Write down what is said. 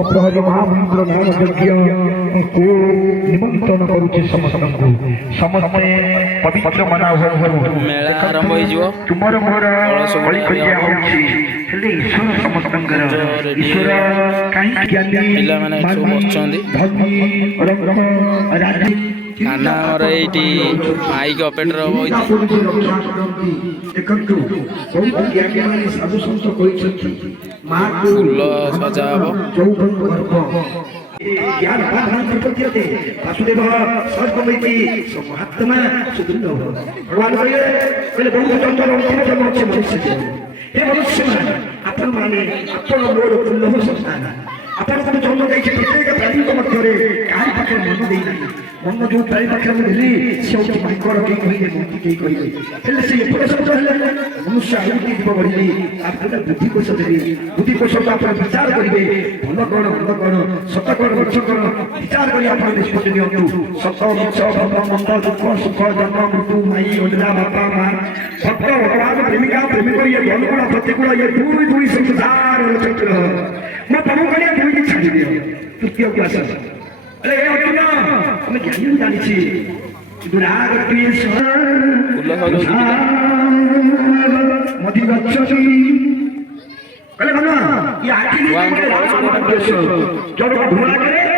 प्रहरी महामंत्र नाम यज्ञ को निमंत्रण करुचे समस्ते पवित्र मना मेला आरंभ हो तुमर मोर बलिकज्ञा होछि हेले ईश्वर समस्तंकर ईश्वर काई ज्ञानी पिला माने सब बसचंदी रंग राजी काना और एटी माइक ऑपरेटर देखंतु बहुत ज्ञानी माने साधु संत कहिसथि फूल सजा हबो ज्ञान प्रदान करते वासुदेव सर्वमिति महात्मा सुदृढ़ भगवान कहले बहुत चंचल अंतर मनुष्य हे मनुष्य माने आपण माने आपण मोर दुर्लभ संतान आपण को जन्म दैछि प्रत्येक प्राणी मध्य काहे पाखे मन देई मन जो प्राणी पाखे देली से होछि मांकर के कहिए मुक्ति के कहिए हेले से एपटे शब्द हेले मनुष्य आयुति जीव बढ़िली आपण बुद्धि कोश देली बुद्धि कोश आपण विचार करिवे भल कोन सत कोन मिछ कोन विचार करी आपण निष्पत्ति दियंतु सत मिछ भल मंद दुख सुख जन्म मृत्यु माई ओजला बापा मां भक्त भगवान प्रेमिका प्रेमिक ये जन्म प्रतिकूल ये दुई संसार चक्र मैं प्रभु कने दुई छाड़ी दियो तृतीय क्लास अरे ए अर्जुन हमें ज्ञानी जानि छी दुराग प्रिय मधि गच्छति कहले भला ये आखिरी जब धुआ करे